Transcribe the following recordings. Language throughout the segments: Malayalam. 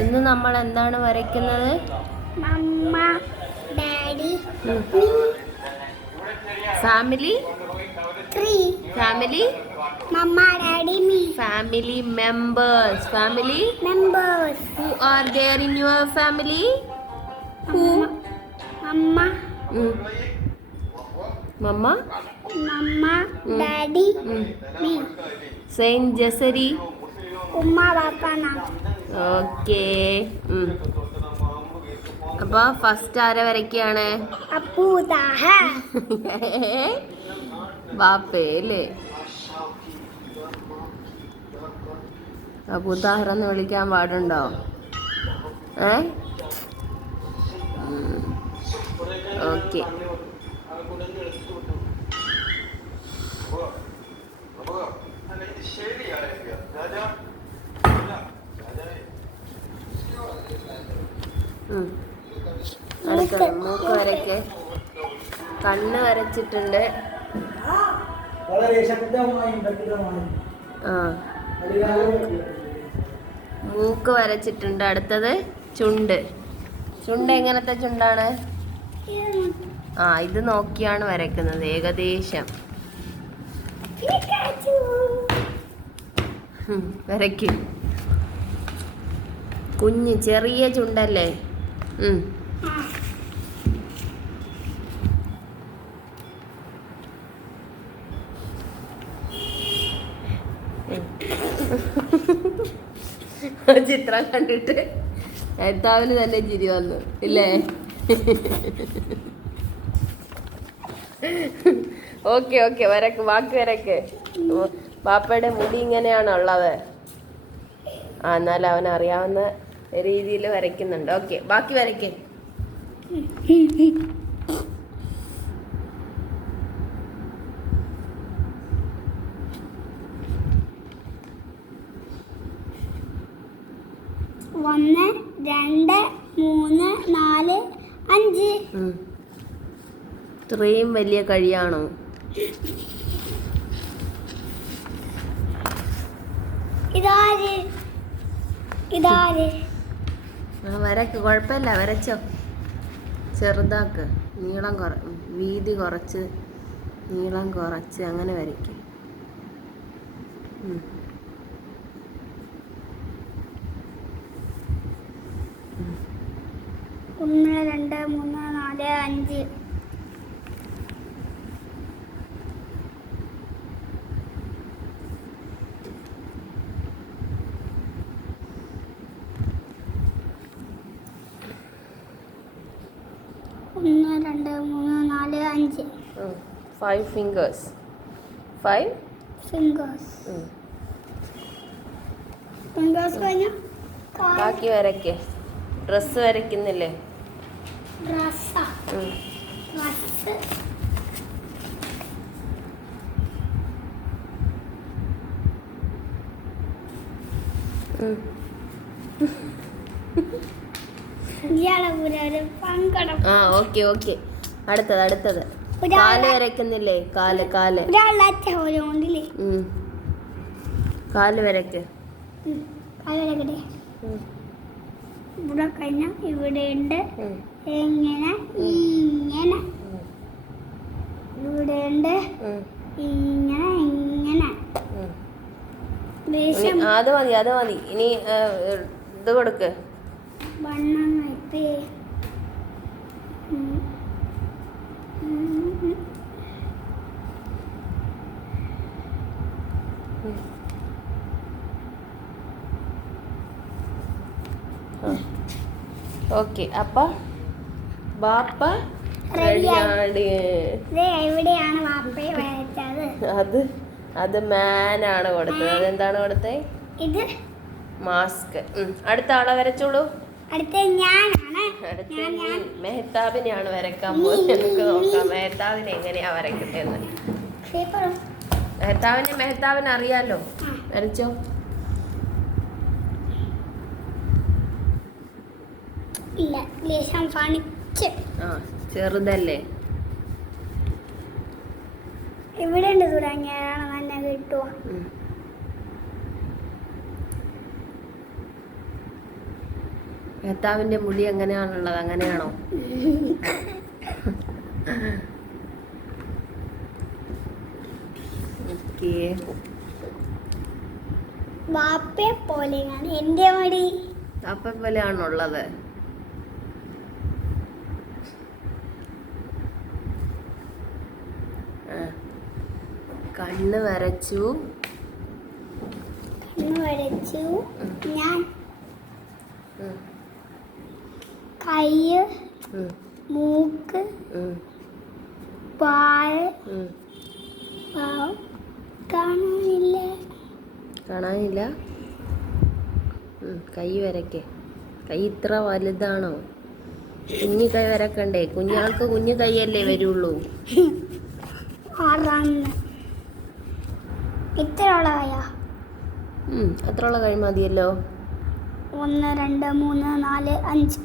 ഇന്ന് നമ്മൾ എന്താണ് വരയ്ക്കുന്നത്? മമ്മ, daddy, family, family, mama, daddy, me. family members. Family Members. who are there in your family? Who? Mama, Mama, Mama, Daddy, me. Saint Jessary. Umma, Papa, na. Okay. അപ്പൊ ഫസ്റ്റ് ആരെ വരയ്ക്കാണ്? അപ്പു ദാഹ. ബാപ്പയല്ലേ? അബൂതാഹറെന്ന് വിളിക്കാൻ പാടുണ്ടോ? ഓക്കെ. അടുത്ത മൂക്ക് വരയ്ക്ക്. കണ്ണ് വരച്ചിട്ടുണ്ട്. മൂക്ക് വരച്ചിട്ടുണ്ട്. അടുത്തത് ചുണ്ട്. ചുണ്ട് എങ്ങനത്തെ ചുണ്ടാണ്? ഇത് നോക്കിയാണ് വരയ്ക്കുന്നത് ഏകദേശം. വരയ്ക്ക്. കുഞ്ഞ് ചെറിയ ചുണ്ടല്ലേ? ചിത്രം കണ്ടിട്ട് ഭർത്താവിന് തന്നെ ചിരി വന്നു ഇല്ലേ? ഓക്കെ ഓക്കെ, വരക്ക്, ബാക്കി വരക്ക്. ബാപ്പയുടെ മുടി ഇങ്ങനെയാണുള്ളത്. എന്നാലും അവൻ അറിയാവുന്ന രീതിയിൽ വരയ്ക്കുന്നുണ്ട്. ഓക്കെ, ബാക്കി വരയ്ക്ക്. ഒന്ന്, രണ്ട്, മൂന്ന്, നാല്, അഞ്ച്. ഇത്രയും വലിയ കഴിയാണോ? ഇതാര്? ഇതാര്? വരക്ക്, കുഴപ്പമില്ല, വരച്ചോ. ചെറുതാക്ക്, നീളം വീതി കുറച്ച്, നീളം കുറച്ച്, അങ്ങനെ വരയ്ക്കും. ഒന്ന്, രണ്ട്, മൂന്ന്, നാല്, അഞ്ച്. ഒന്ന്, രണ്ട്, മൂന്ന്, നാല്, അഞ്ച്. 5 fingers. 5 fingers. Fingers കഴിഞ്ഞ ബാക്കി വരയ്ക്ക്. ഡ്രസ്സ് വരയ്ക്കുന്നില്ലേ? ഡ്രസ്സാ. ഡ്രസ്സ്. Okay okay. അടുത്തത് കാല് വരയ്ക്കുന്നില്ലേ? കാല് കാല് വരയ്ക്ക്. ഇവിടെ കഴിഞ്ഞ ഇവിടെ ഉണ്ട്. എങ്ങനെ ഇങ്ങനെ. ഇവിടെ ഉണ്ട് ഇങ്ങനെ ഇങ്ങനെ. അത് മതി. ഇനി ഇത് കൊടുക്ക്. വണ്ണം വെപ്പേ. ഓക്കെ, അപ്പൊ ബാപ്പ റെഡിയാണ്. എവിടെയാണ് ബാപ്പയെ വരച്ചത്? അത് മാനാണ് കൊടുത്തത്. അതെന്താണ് കൊടുത്തത്? ഇത് മാസ്ക്. അടുത്ത ആളെ വരച്ചോളൂ. അടുത്ത ഞാനാണ്. മെഹ്താബിനെയാണ് വരയ്ക്കാൻ പോകുന്നത്. നമുക്ക് നോക്കാം മെഹ്താബിനെ എങ്ങനെയാ വരയ്ക്കുന്നതെന്ന്. മെഹ്താബിനെ അറിയാലോ. വരച്ചോ. ഇല്ല, ലേശം ഫണിച്ച്. ചെറുതല്ലേ? ഇവിടെ ഉണ്ട് തുടങ്ങിയാണ് തന്നെ കിട്ടുക. ഭർത്താവിന്റെ മുടി എങ്ങനെയാണുള്ളത്? അങ്ങനെയാണോ? ഓക്കേ. ബാപ്പയെ പോലെയാണ് എൻ്റെ മുടി. അപ്പ പോലെയാണുള്ളത്. കണ്ണ് വരച്ചു. ഞാൻ കൈ, മൂക്ക്, പാല് കാണാനില്ല. കാണാനില്ല. കൈ വരയ്ക്കേ. കൈ ഇത്ര വലുതാണോ? കുഞ്ഞു കൈ വരക്കണ്ടേ? കുഞ്ഞാൾക്ക് കുഞ്ഞു കൈയല്ലേ വരുള്ളൂ. ഇത്രയുള്ളതാ? അത്രയുള്ള കൈ മതിയല്ലോ. 1 2 3 4 5.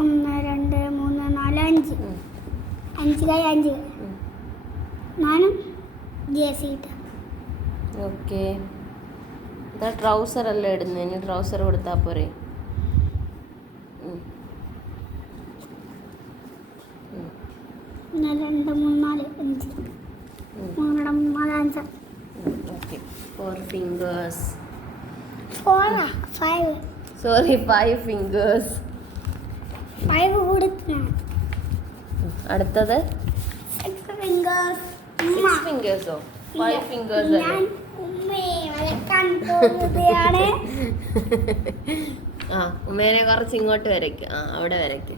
ഒന്ന് രണ്ട് മൂന്ന് നാല് അഞ്ച്. 5 കൈ 5. ഞാനും ജേസിട്ട. ഓക്കെ. ഇതാ ട്രൗസർ അല്ലേ ഇടുന്നത്? ഇനി ട്രൗസർ കൊടുത്താൽ പോരെ? 1 2 3 4 5. 3 4 5. ഓക്കെ. 4 ഫിംഗേഴ്സ്. 5. Sorry, 5 fingers. 5 കൊടുത്തു. അടുത്തത് 6 ഫിംഗേഴ്സ്. 6 ഫിംഗേഴ്സോ? 5 ഫിംഗേഴ്സ് അല്ലേ? ഉമ്മേനെ കുറച്ച് ഇങ്ങോട്ട് വരയ്ക്ക്. അവിടെ വരയ്ക്ക്.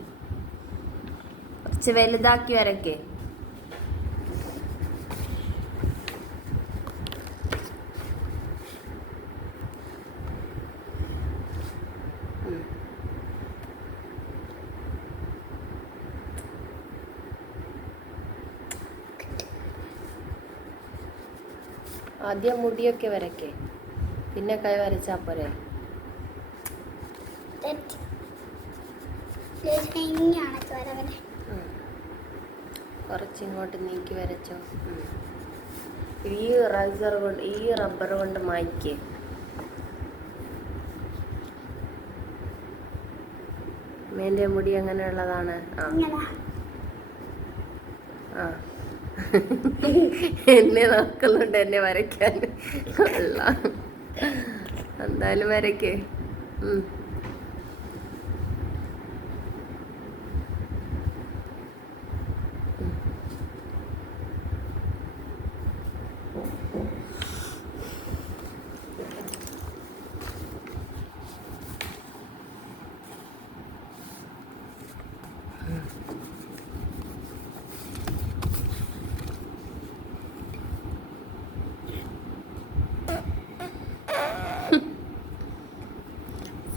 കുറച്ച് വലുതാക്കി വരയ്ക്ക്. ആദ്യം മുടിയൊക്കെ വരയ്ക്കേ, പിന്നെ കൈ വരച്ചാ പോരെ? കുറച്ച് ഇങ്ങോട്ട് നീക്കി വരച്ചോ. ഈ റൈസർ കൊണ്ട്, ഈ റബ്ബർ കൊണ്ട് മായ്ക്കേ. മേൻ്റെ മുടി എങ്ങനെയുള്ളതാണ്? എന്നെ നോക്കുന്നുണ്ട് എന്നെ വരയ്ക്കാൻ. കൊള്ളാം. എന്തായാലും വരയ്ക്കേ.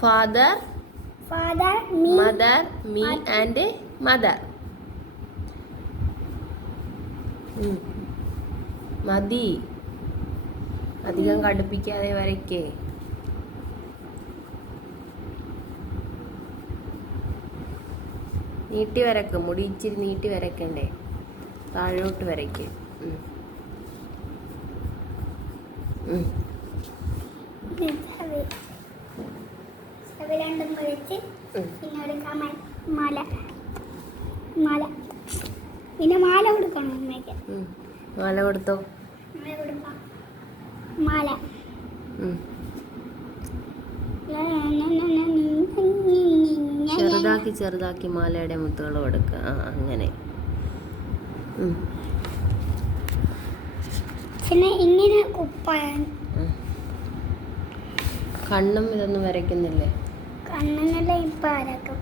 Father, me, mother, me and mother. മതി. അധികം കടുപ്പിക്കാതെ വരയ്ക്കേ. നീട്ടി വരക്ക്. മുടി ഇച്ചിരി നീട്ടി വരക്കണ്ടേ? താഴോട്ട് വരയ്ക്ക്. രണ്ടും കഴിച്ച് പിന്നെ ഒരു മാല. പിന്നെ മാല കൊടുക്കണം അമ്മയ്ക്ക്. മാല കൊടുത്തോ? മാല കൊടുക്കാം. മാല ചെറുതാക്കി ചെറുതാക്കി മാലയുടെ മുത്തുകൾ കൊടുക്കുക. അങ്ങനെ. പിന്നെ ഇങ്ങനെ കുപ്പായം. കണ്ണും ഇതൊന്നും വരയ്ക്കുന്നില്ലേ? കണ്ണെന്നല്ല ഇപ്പം വരക്കും.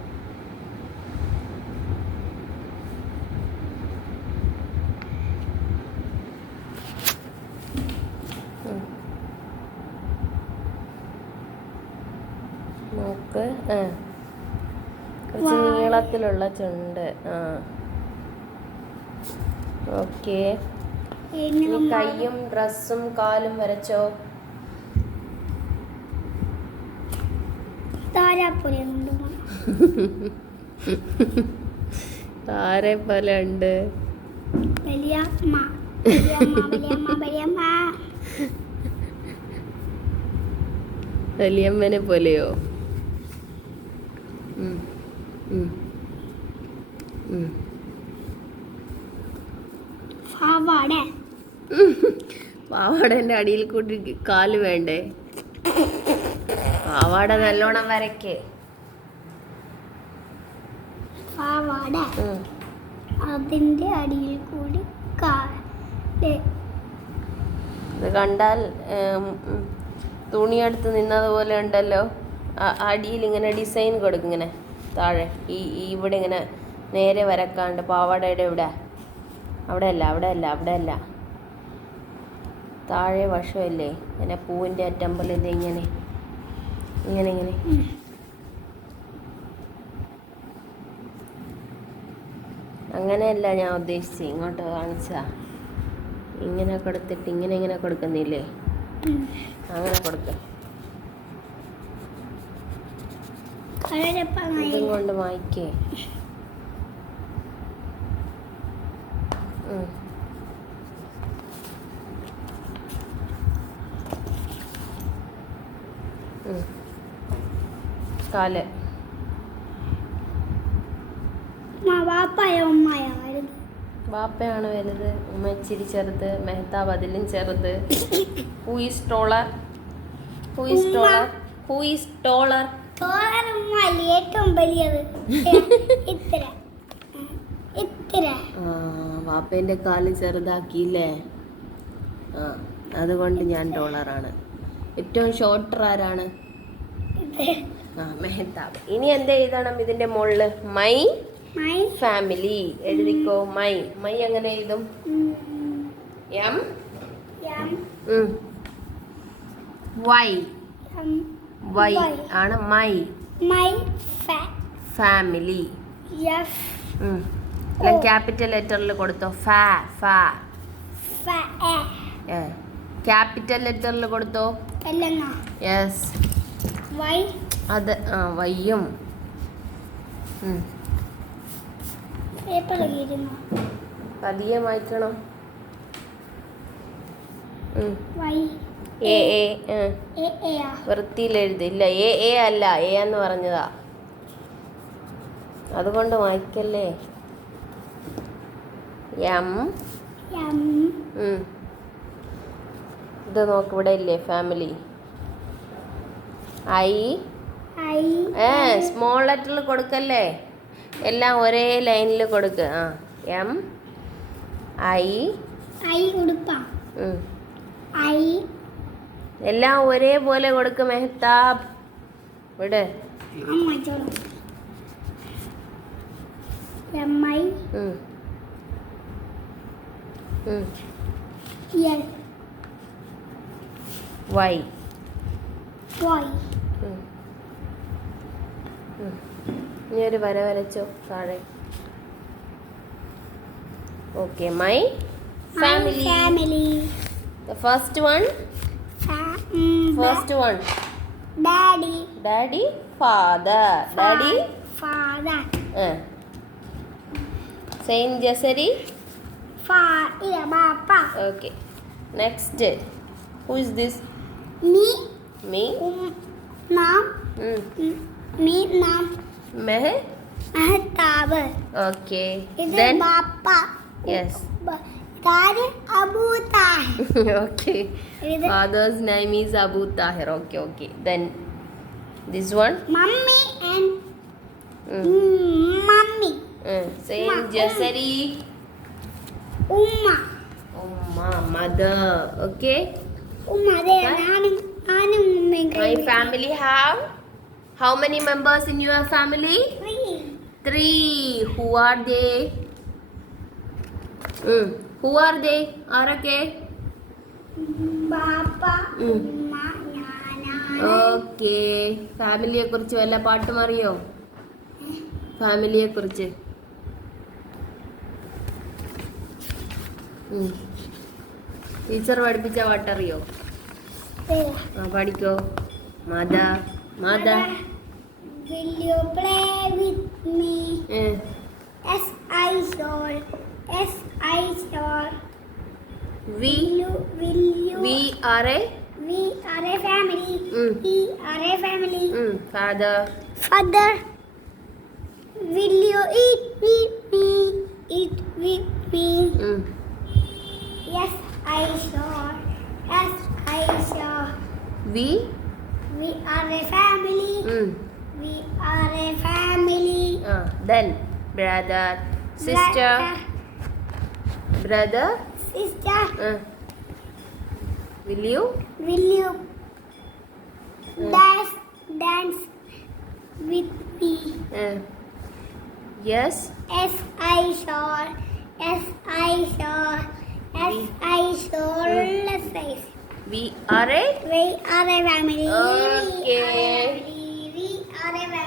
നോക്ക്. കുറച്ച് നീളത്തിലുള്ള ചുണ്ട്. ഓക്കെ. ഇനി കൈയും ഡ്രസ്സും കാലും വരച്ചോ. താരാപ്പുര കൊണ്ടുപോകണം. ആരെ പോലെ ഉണ്ട്? വലിയമ്മ വലിയമ്മ വലിയമ്മ വലിയമ്മ. വലിയമ്മനെ പോലെയോ? ഉം. ഉം. ഉം. പാവാട. പാവാടേൻ്റെ അടിയിൽ കൂടി കാല് വേണ്ടേ? പാവാട നല്ലോണം വരയ്ക്ക്. പാവാട അതിന്റെ അടിയിൽ കൂടി കാല്. ഇത് കണ്ടാൽ തുണിയെടുത്ത് നിന്നതുപോലെ ഉണ്ടല്ലോ. അടിയിൽ ഇങ്ങനെ ഡിസൈൻ കൊടുക്കും, ഇങ്ങനെ താഴെ ഇവിടെ ഇങ്ങനെ നേരെ വരക്കാണ്ട്. പാവാടയുടെ ഇവിടെ അവിടെ അല്ല താഴെ വശമല്ലേ ഇങ്ങനെ പൂവിൻ്റെ അറ്റമ്പലിൽ ഇങ്ങനെ ഇങ്ങനെ ഇങ്ങനെ. അങ്ങനെയല്ല ഞാൻ ഉദ്ദേശിച്ചത്, ഇങ്ങോട്ട് കാണിച്ചാ ഇങ്ങനെ കൊടുത്തിട്ട് ഇങ്ങനെ കൊടുക്കുന്നില്ലേ, അങ്ങനെ കൊടുക്ക. ഇതും കൊണ്ട് വായിക്കേ. കാല്. ബാപ്പയാണ് വലുത്, ഉമ്മ ഇച്ചിരി ചെറുത്, മെഹ്താബ് അതിലും ചെറുത്. Who is ടോളർ? ഏറ്റവും വലിയത്. വാപ്പേൻ്റെ കാല് ചെറുതാക്കിയില്ലേ? അതുകൊണ്ട് ഞാൻ ടോളറാണ്. ഏറ്റവും ഷോർട്ടർ ആരാണ്? മെഹ്താബ്. ഇനി എന്ത് എഴുതണം ഇതിന്റെ മുകളില്? മൈ ഫാമിലി എഴുതിക്കോ. മൈ എങ്ങനെ എഴുതും? എം വൈ ആണ് മൈ ഫാമിലി. ക്യാപിറ്റൽ ലെറ്ററിൽ കൊടുത്തോ. ക്യാപിറ്റൽ ലെറ്ററിൽ കൊടുത്തോ. യെസ്. അത് വയ്യും. പതിയെ വായിക്കണം. വൃത്തിയിൽ എഴുതില്ല. എ അല്ല, എ എന്ന് പറഞ്ഞതാ, അതുകൊണ്ട് വായിക്കല്ലേ. എം. ഇത് നോക്ക്, ഇവിടെ ഇല്ലേ ഫാമിലി. സ്മോൾ ലെറ്ററിൽ കൊടുക്കല്ലേ, എല്ലാം ഒരേ ലൈനിൽ കൊടുക്ക. എം എല്ലാം ഒരേപോലെ കൊടുക്ക് മെഹ്താബ്. ഇവിടെ വൈ. ഇനി ഒരു വര വരച്ചോ താഴെ. Okay. My family. The first one. Daddy. Father. Saint Jasari. Papa. Okay. Next. Who is this? Me. Naam. Mehtab. Okay. Then Papa. Yes. Daddy Abu Tahir. Okay. Father's name is Abu Tahir. Okay. Then this one. Mummy and Mummy. Saint Jasari. Umma. Mother. Okay. Umma. My family have how many members in your family? 3. Who are they? Who are they? Arake? Papa, Umma, Nana. Okay. ഫാമിലിയെ കുറിച്ച് വല്ല പാട്ടും അറിയോ? ഫാമിലിയെ കുറിച്ച് ടീച്ചർ പഠിപ്പിച്ച പാട്ടറിയോ? പഠിക്കോ. Mother. Will you play with me. ഉം. S I saw. S I saw. We Will you? we are a We are a family. We are a family. father. Father, will you eat with me? Eat with me. Yes, I saw. Yes, I saw. We We are a family. We are a family. then brother sister brother Sister, will you will you dance with me? yes Yes, I saw. Yes, I saw. Yes, I saw. Let's say. we are a We are a family. Okay. We are a family.